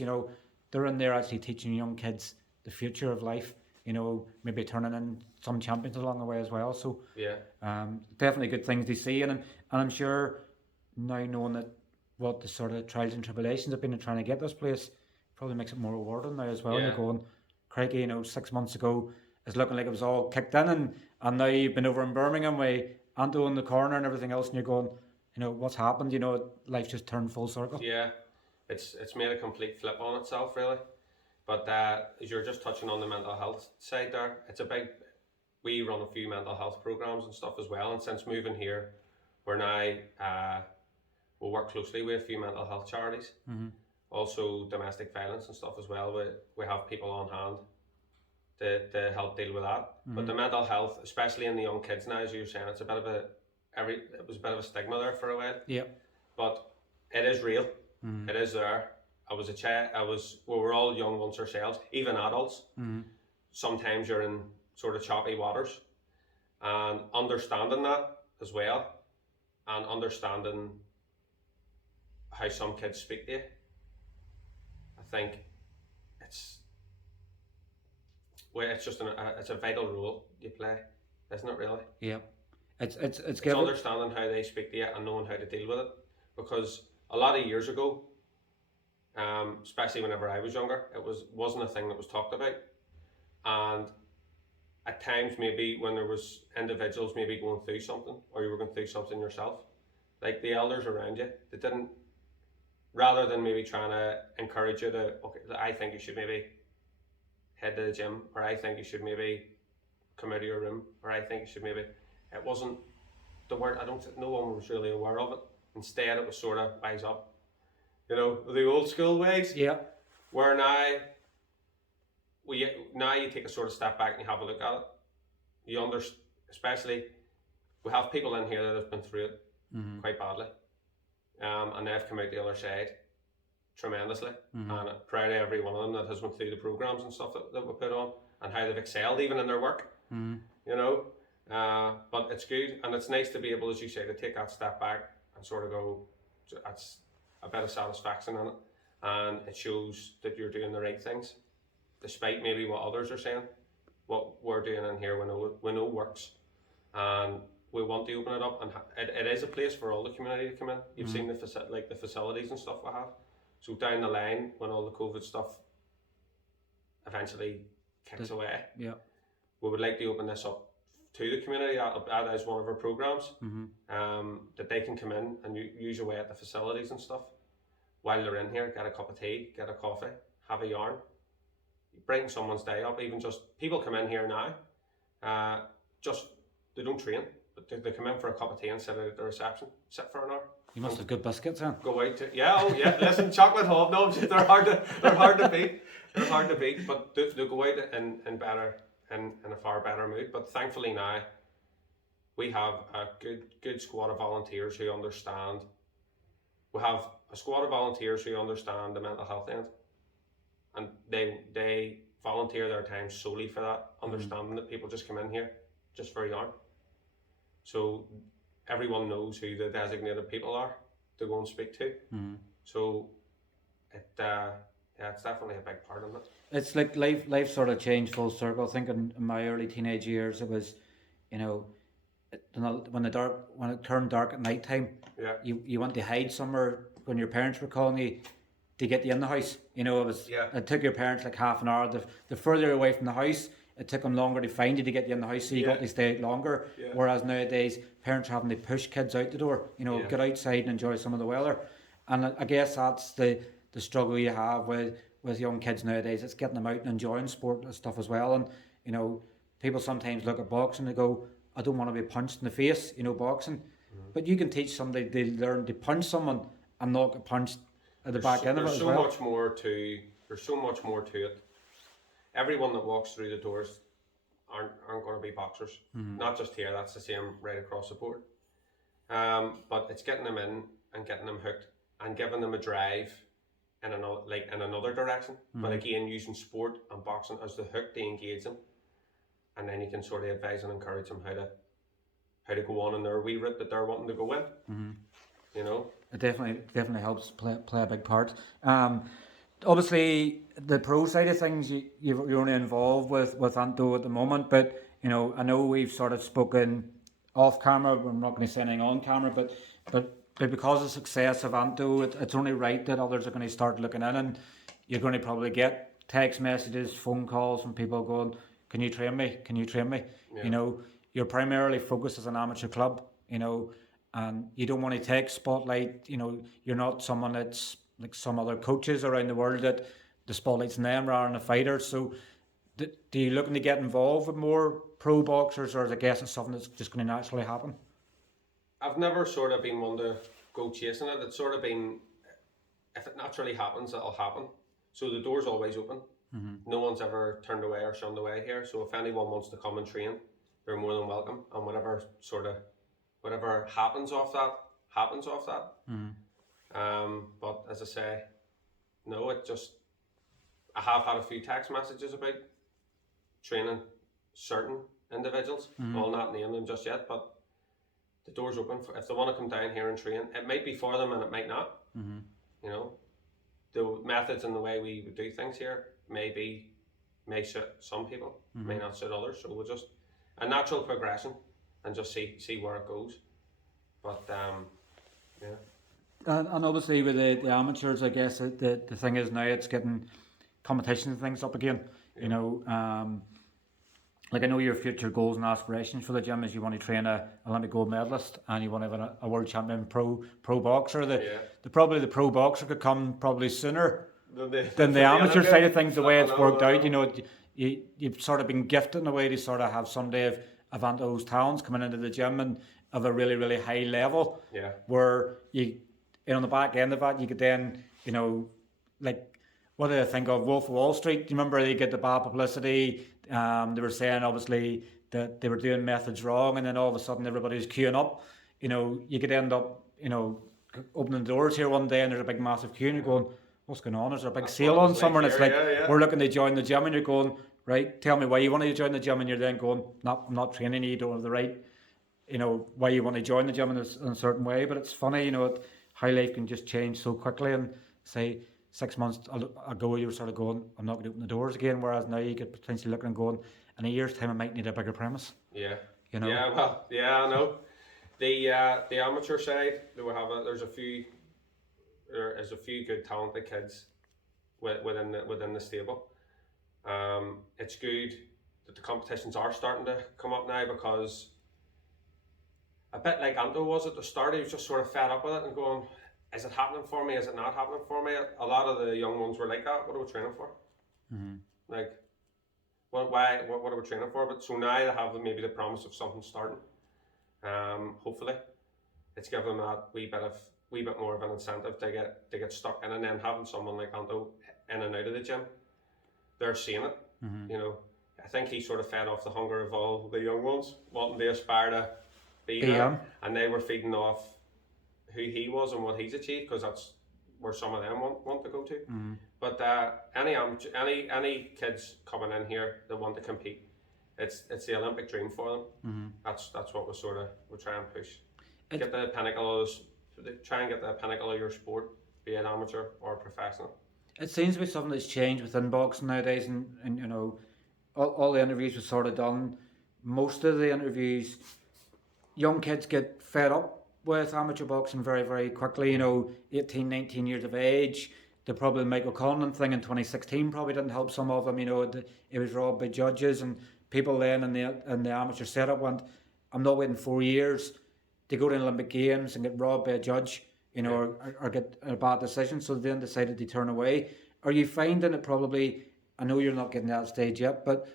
They're in there actually teaching young kids the future of life, maybe turning in some champions along the way as well. So definitely good things to see, and I'm sure now knowing that what the sort of trials and tribulations have been in trying to get this place, probably makes it more rewarding now as well. And Yeah. you're going, crikey, 6 months ago, it's looking like it was all kicked in, and now you've been over in Birmingham with Anto in the corner and everything else, and you're going, what's happened? Life just turned full circle. Yeah, it's made a complete flip on itself, really. But as you're just touching on the mental health side there, we run a few mental health programs and stuff as well. And since moving here, we're now we'll work closely with a few mental health charities, also domestic violence and stuff as well. We have people on hand to help deal with that. But the mental health, especially in the young kids now, as you were saying, it was a bit of a stigma there for a while. Yeah. But it is real. It is there. We were all young once ourselves, even adults. Sometimes you're in sort of choppy waters, and understanding that as well, and understanding how some kids speak to you, I think it's just it's a vital role you play, isn't it? Really? Yeah. It's understanding how they speak to you and knowing how to deal with it, because a lot of years ago, especially whenever I was younger, it wasn't a thing that was talked about, and at times maybe when there was individuals maybe going through something, or you were going through something yourself, like the elders around you, they didn't, rather than maybe trying to encourage you to, okay, I think you should maybe head to the gym, or I think you should maybe come out of your room, or I think you should maybe, it wasn't the word, no one was really aware of it. Instead it was sort of wise up, the old school ways. Yeah. Where now you take a sort of step back and you have a look at it. You understand, especially we have people in here that have been through it quite badly, and they've come out the other side tremendously. And I'm proud of every one of them that has went through the programs and stuff that we put on, and how they've excelled even in their work. But it's good, and it's nice to be able, as you say, to take that step back and sort of go, that's a bit of satisfaction in it, and it shows that you're doing the right things, despite maybe what others are saying. What we're doing in here, we know works, and we want to open it up, and it is a place for all the community to come in. You've seen the facilities and stuff we have. So down the line, when all the COVID stuff eventually kicks away, we would like to open this up to the community. That is one of our programs, that they can come in and use away at the facilities and stuff while they're in here, get a cup of tea, get a coffee, have a yarn, brighten someone's day up. Even just people come in here now, they don't train, but they come in for a cup of tea and sit at the reception, sit for an hour. You must have good biscuits, huh? Go out to listen, chocolate hobnobs, they're hard to beat. They're hard to beat, but they go out in a far better mood. But thankfully now we have a good squad of volunteers who understand. We have a squad of volunteers who understand the mental health end, and they volunteer their time solely for that, understanding that people just come in here just for a yarn. So everyone knows who the designated people are to go and speak to. So it's definitely a big part of it. It's like life sort of changed full circle. I think in my early teenage years, it was, when it turned dark at night time, you went to hide somewhere when your parents were calling you to get you in the house. It took your parents like half an hour. The further away from the house, it took them longer to find you to get you in the house, so you got to stay out longer. Whereas nowadays, parents are having to push kids out the door, get outside and enjoy some of the weather. And I guess that's the struggle you have with young kids nowadays. It's getting them out and enjoying sport and stuff as well. And, people sometimes look at boxing and go, I don't want to be punched in the face, boxing. But you can teach somebody to learn to punch someone and not get punched at the back end of it as well. There's so much more to it. Everyone that walks through the doors aren't going to be boxers. Not just here, that's the same right across the board. But it's getting them in and getting them hooked and giving them a drive in another direction. But again, using sport and boxing as the hook to engage them, and then you can sort of advise and encourage them how to go on in their wee route that they're wanting to go in. It definitely helps play a big part. Obviously, the pro side of things, you're only involved with Anto at the moment, but I know we've sort of spoken off camera. We're not going to say anything on camera, but but because of the success of Anto, it's only right that others are going to start looking in, and you're going to probably get text messages, phone calls from people going, "Can you train me? Can you train me?" Yeah. You know, you're primarily focused as an amateur club, you know, and you don't want to take spotlight. You know, you're not someone that's like some other coaches around the world that the spotlight's on them rather than the fighters. So, do you looking to get involved with more pro boxers, or is I guess it's something that's just going to naturally happen? I've never sort of been one to go chasing it. It's sort of been, if it naturally happens, it'll happen. So the door's always open. No one's ever turned away or shunned away here. So if anyone wants to come and train, they're more than welcome. And whatever happens off that, happens off that. But as I say, no, I have had a few text messages about training certain individuals. I'll not name them just yet, but the door's open for if they want to come down here and train. It might be for them and it might not. You know, the methods and the way we would do things here may suit some people, may not suit others. So we'll just a natural progression and just see where it goes. But yeah. And obviously with the amateurs, I guess the thing is now it's getting competitions and things up again. Yeah. You know, like I know your future goals and aspirations for the gym is you want to train a Olympic gold medalist and you want to have a world champion pro boxer. The probably the pro boxer could come probably sooner than the amateur side of things. The way it's worked out, you know, you've sort of been gifted in a way to sort of have somebody of Anto's talents coming into the gym and of a really, really high level. Yeah. Where on the back end of that, you could then, you know, like, what did I think of Wolf of Wall Street? Do you remember they get the bad publicity? They were saying, obviously, that they were doing methods wrong, and then all of a sudden everybody was queuing up. You know, you could end up, you know, opening doors here one day and there's a big massive queue and you're going, what's going on? Is there a big sale on somewhere? And it's like, we're looking to join the gym and you're going, right, tell me why you want to join the gym, and you're then going, no, I'm not training you, don't have the right, you know, why you want to join the gym in a certain way. But it's funny, you know, how life can just change so quickly, and say 6 months ago you were sort of going, I'm not going to open the doors again, whereas now you could potentially look and going, in a year's time I might need a bigger premise. Yeah. You know? Yeah, well, yeah, I know. The amateur side, there is a few good talented kids within the stable. It's good that the competitions are starting to come up now, because a bit like Anto was at the start, he was just sort of fed up with it and going, is it happening for me? Is it not happening for me? A lot of the young ones were like that. What are we training for? Like, what are we training for? But so now they have maybe the promise of something starting. Hopefully, it's given them that wee bit more of an incentive to get stuck in, and then having someone like Anto in and out of the gym, they're seeing it. You know, I think he sort of fed off the hunger of all the young ones wanting to aspire to be there, and they were feeding off who he was and what he's achieved, because that's where some of them want to go to. But any kids coming in here that want to compete, it's the Olympic dream for them. That's what we try and push. Get the pinnacle try and get the pinnacle of your sport, be it amateur or professional. It seems to be something that's changed within boxing nowadays, and you know, all the interviews were sort of done. Most of the interviews, young kids get fed up with amateur boxing very, very quickly. You know, 18, 19 years of age. The probably Michael Conlon thing in 2016 probably didn't help some of them. You know, it was robbed by judges, and people then in the amateur setup went, I'm not waiting 4 years to go to an Olympic Games and get robbed by a judge, you know, or get a bad decision. So they then decided to turn away. Are you finding it probably, I know you're not getting to that stage yet, but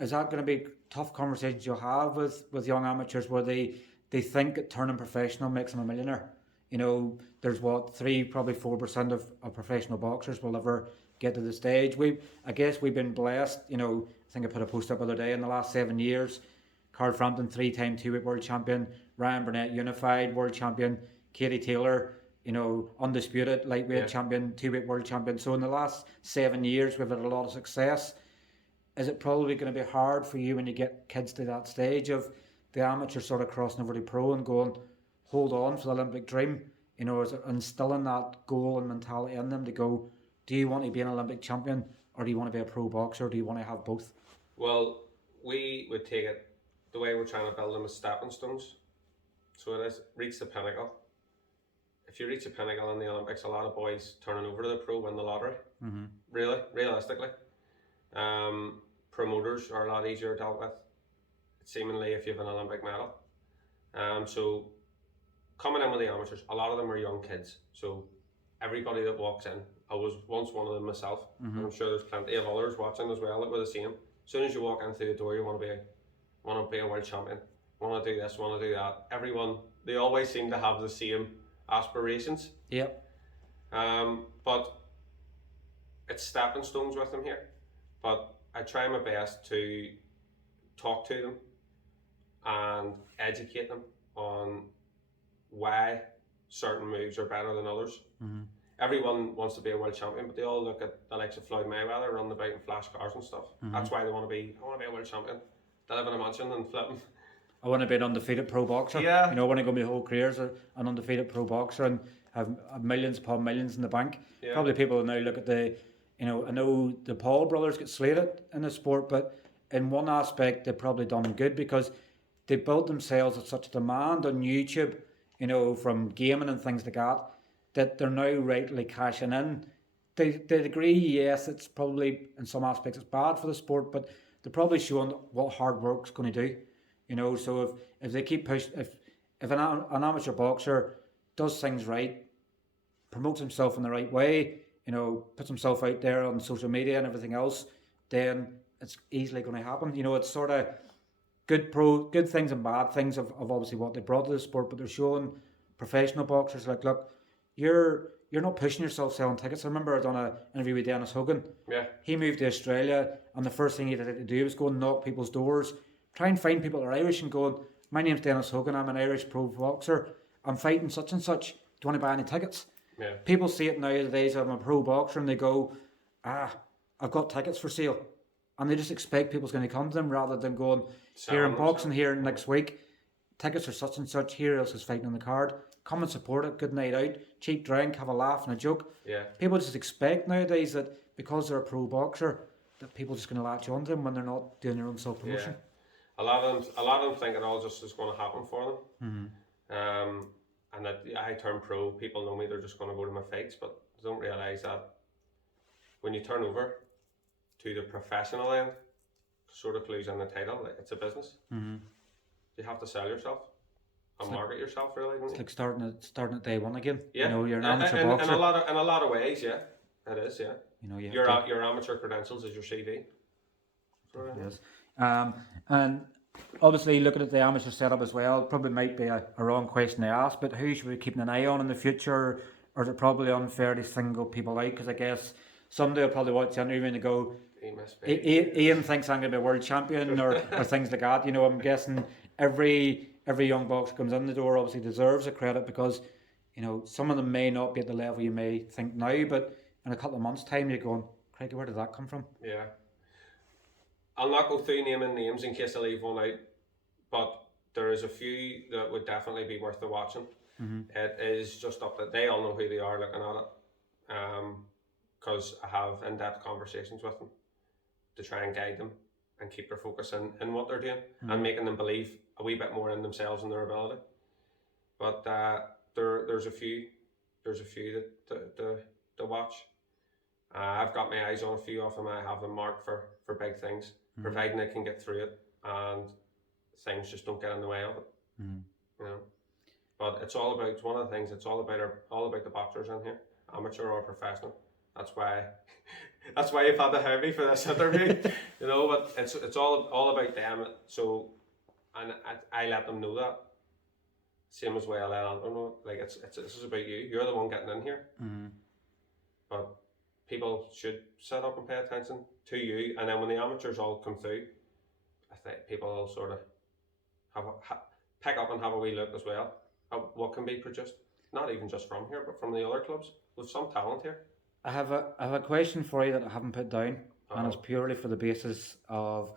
is that going to be tough conversations you'll have with young amateurs where they think that turning professional makes them a millionaire? You know, there's probably 4% of professional boxers will ever get to the stage. I guess we've been blessed, you know. I think I put a post up the other day, in the last 7 years, Carl Frampton, 3-time 2-weight world champion, Ryan Burnett, unified world champion, Katie Taylor, you know, undisputed lightweight champion, 2-weight world champion. So in the last 7 years, we've had a lot of success. Is it probably going to be hard for you when you get kids to that stage of the amateur sort of crossing over to pro and going, hold on for the Olympic dream? You know, is it instilling that goal and mentality in them to go, do you want to be an Olympic champion, or do you want to be a pro boxer, or do you want to have both? Well, we would take it, the way we're trying to build them as stepping stones. So it is, reach the pinnacle, if you reach a pinnacle in the Olympics, a lot of boys turning over to the pro win the lottery. Mm-hmm. Really, realistically, promoters are a lot easier dealt with, seemingly, if you have an Olympic medal. So coming in with the amateurs, a lot of them are young kids. So everybody that walks in, I was once one of them myself, and I'm sure there's plenty of others watching as well that were the same. As soon as you walk in through the door, you want to be a world champion, want to do this, want to do that. Everyone, they always seem to have the same aspirations. Yep. But it's stepping stones with them here. But I try my best to talk to them and educate them on why certain moves are better than others. Mm-hmm. Everyone wants to be a world champion, but they all look at the likes of Floyd Mayweather running about in flash cars and stuff. Mm-hmm. That's why they want to be. I want to be a world champion. They live in a mansion and flipping. I want to be an undefeated pro boxer. Yeah. You know, I want to go my whole career as an undefeated pro boxer and have millions upon millions in the bank. Yeah. Probably people now look at I know the Paul brothers get slated in the sport, but in one aspect they've probably done good because they built themselves at such demand on YouTube, you know, from gaming and things like that they're now rightly cashing in. They agree, yes, it's probably in some aspects it's bad for the sport, but they're probably showing what hard work's going to do. You know, so if they keep pushing, if an amateur boxer does things right, promotes himself in the right way, you know, puts himself out there on social media and everything else, then it's easily going to happen. You know, it's sort of good things and bad things of obviously what they brought to the sport, but they're showing professional boxers like, look, you're not pushing yourself selling tickets. I remember I done an interview with Dennis Hogan. Yeah. He moved to Australia, and the first thing he had to do was go and knock people's doors, try and find people that are Irish and going, my name's Dennis Hogan, I'm an Irish pro boxer, I'm fighting such and such, do you want to buy any tickets? Yeah. People see it nowadays, I'm a pro boxer, and they go, I've got tickets for sale. And they just expect people's going to come to them rather than going, here in boxing here next week, tickets are such and such, here else is fighting on the card, come and support it, good night out, cheap drink, have a laugh and a joke. Yeah. People just expect nowadays that because they're a pro boxer, that people are just going to latch on to them when they're not doing their own self-promotion. Yeah. A lot of them think it all just is going to happen for them. Mm-hmm. And that I turn pro, people know me, they're just going to go to my fights, but they don't realise that when you turn over to the professional end, sort of clues in the title, it's a business. Mm-hmm. You have to sell yourself and market yourself, really, don't It's you? like starting at day one again. Yeah. You know, you're an amateur boxer. In a lot of ways, yeah, it is, yeah. You know, your amateur credentials is your CV. Yes. And obviously looking at the amateur setup as well, probably might be a wrong question to ask, but who should we be keeping an eye on in the future? Or is it probably unfair to single people out? Because I guess someday will probably watch the interview and they go, Iain thinks I'm going to be a world champion or things like that. You know, I'm guessing every young boxer comes in the door obviously deserves a credit because, you know, some of them may not be at the level you may think now, but in a couple of months' time you're going, Craigie, where did that come from? Yeah. I'll not go through naming names in case I leave one out, but there is a few that would definitely be worth the watching. Mm-hmm. It is just up that they all know who they are looking at it, because I have in-depth conversations with them to try and guide them and keep their focus in what they're doing and making them believe a wee bit more in themselves and their ability. But there's a few to watch. I've got my eyes on a few of them. I have them marked for big things, providing they can get through it and things just don't get in the way of it. You know, but it's one of the things. It's all about the boxers in here, amateur or professional. That's why you've had to hire me for this interview. You know, but it's all about them. So, and I let them know that. Same as way I let Anto know. Like this is about you. You're the one getting in here. But people should sit up and pay attention to you, and then when the amateurs all come through, I think people will sort of pick up and have a wee look as well at what can be produced. Not even just from here, but from the other clubs. With some talent here. I have a question for you that I haven't put down, and it's purely for the basis of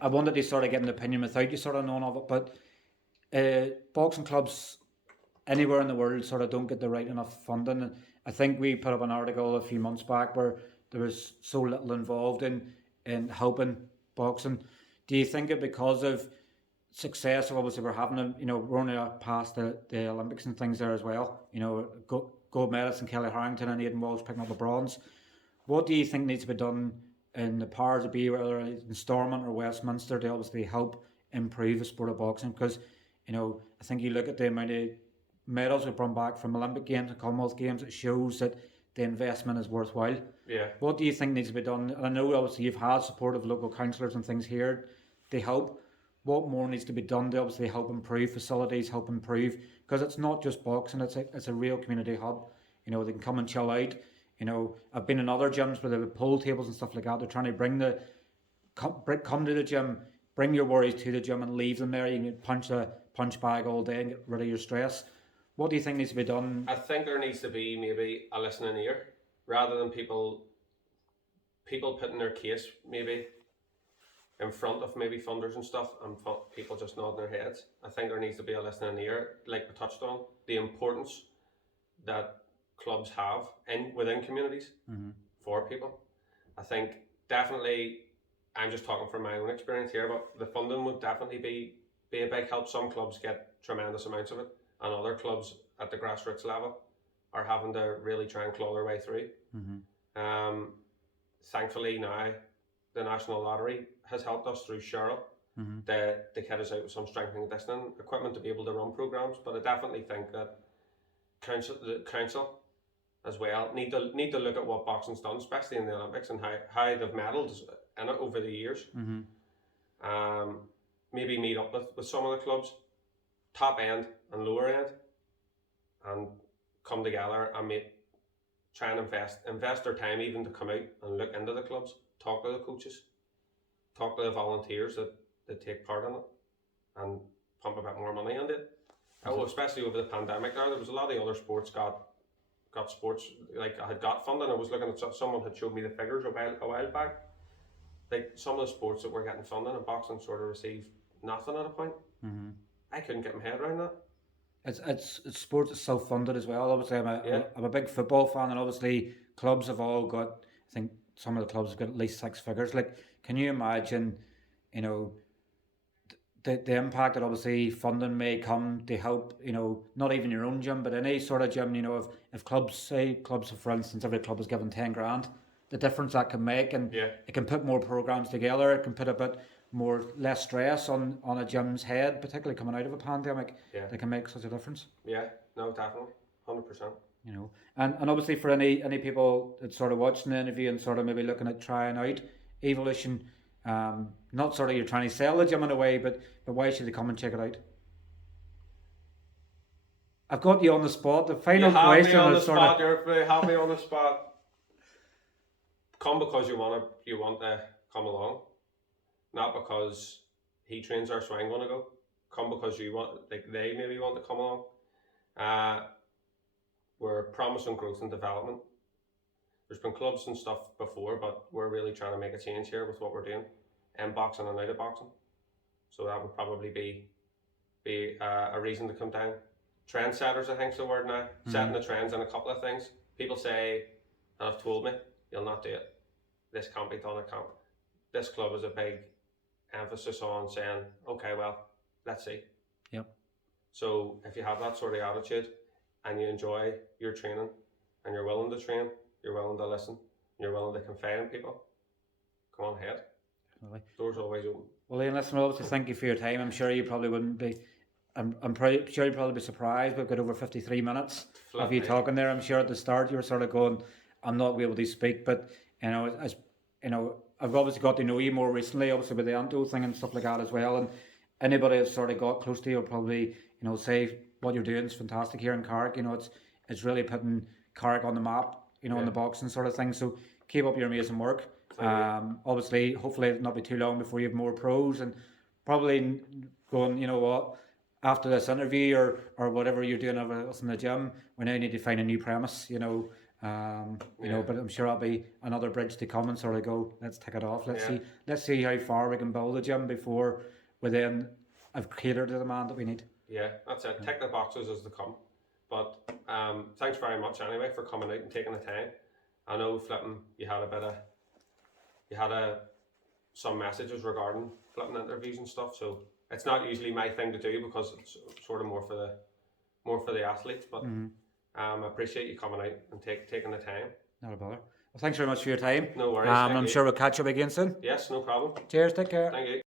I wanted to sort of get an opinion without you sort of knowing of it, but boxing clubs anywhere in the world sort of don't get the right enough funding. And I think we put up an article a few months back where there was so little involved in helping boxing. Do you think it because of success of obviously we're having them, we're only past the Olympics and things there as well. Gold medalists in Kelly Harrington and Aidan Walsh picking up the bronze. What do you think needs to be done in the powers that be, whether in Stormont or Westminster, to obviously help improve the sport of boxing? Because, I think you look at the amount of medals we've brought back from Olympic Games and Commonwealth Games, it shows that the investment is worthwhile. Yeah. What do you think needs to be done? And I know obviously you've had support of local councillors and things here to help. What more needs to be done to obviously help improve facilities, help improve? Because it's not just boxing, it's a real community hub. They can come and chill out. I've been in other gyms where they have pool tables and stuff like that. They're trying to come to the gym, bring your worries to the gym and leave them there. You can punch bag all day and get rid of your stress. What do you think needs to be done? I think there needs to be maybe a listening ear, rather than people putting their case maybe in front of maybe funders and stuff, and people just nodding their heads. I think there needs to be a listening ear, like we touched on, the importance that clubs have within communities for people. I think definitely, I'm just talking from my own experience here, but the funding would definitely be a big help. Some clubs get tremendous amounts of it, and other clubs at the grassroots level are having to really try and claw their way through. Thankfully now, the National Lottery has helped us through Cheryl. They kit us out with some strengthening and conditioning equipment to be able to run programs. But I definitely think that the council as well need to look at what boxing's done, especially in the Olympics, and how they've medalled in it over the years. Maybe meet up with some of the clubs, top end and lower end, and come together and try and invest their time even to come out and look into the clubs, talk to the coaches, talk to the volunteers that take part in it, and pump a bit more money into it. Especially over the pandemic there was a lot of the other sports got sports, like I had got funding. I was looking at, someone had showed me the figures a while back. Like some of the sports that were getting funding, and boxing sort of received nothing at a point. I couldn't get my head around that. It's sport that's self-funded as well. Obviously, I'm a big football fan, and obviously clubs have all got, I think some of the clubs have got at least 6 figures. Like, can you imagine, the impact that obviously funding may come to help, not even your own gym, but any sort of gym, if clubs, for instance, every club is given 10 grand, the difference that can make, and it can put more programs together, it can put a bit less stress on a gym's head, particularly coming out of a pandemic. They can make such a difference. Yeah, no, definitely, 100%. And obviously for any people that sort of watching the interview and sort of maybe looking at trying out Evolution, not sort of you're trying to sell the gym in a way, but why should they come and check it out? I've got you on the spot. The final question is sort of... You have me on the spot. Come because you want to come along, not because he trains our swing want to go. Come because you want, like they maybe want to come along. We're promising growth and development. There's been clubs and stuff before, but we're really trying to make a change here with what we're doing, in boxing and out of boxing. So that would probably be a reason to come down. Trendsetters, I think's the word now. Setting the trends in a couple of things. People say, and have told me, you'll not do it. This can't be done, it can't. This club is a big emphasis on saying, okay, well, let's see. Yep. So if you have that sort of attitude and you enjoy your training and you're willing to train, you're willing to listen, you're willing to confide in people, come on ahead. Definitely. Doors always open. Well, Iain, listen, obviously thank you for your time. I'm sure you probably wouldn't be... I'm sure you'd probably be surprised. We've got over 53 minutes of you talking there. I'm sure at the start you were sort of going, I'm not able to speak, but as I've obviously got to know you more recently, obviously with the Anto thing and stuff like that as well. And anybody that's sort of got close to you will probably, say what you're doing is fantastic here in Carrick. It's really putting Carrick on the map, on the boxing sort of thing. So keep up your amazing work. Obviously, hopefully it'll not be too long before you have more pros, and probably going, after this interview or whatever you're doing over us in the gym, we now need to find a new premise, but I'm sure that'll be another bridge to come and sort of go, let's take it off. Let's see how far we can build the gym before we then have catered the demand that we need. Yeah, that's it. Tick the boxes as they come. But thanks very much anyway for coming out and taking the time. I know flipping you had some messages regarding flipping interviews and stuff, so it's not usually my thing to do because it's sort of more for the athletes. But I appreciate you coming out and taking the time. Not a bother. Well, thanks very much for your time. No worries. I'm sure we'll catch up again soon. Yes, no problem. Cheers, take care. Thank you.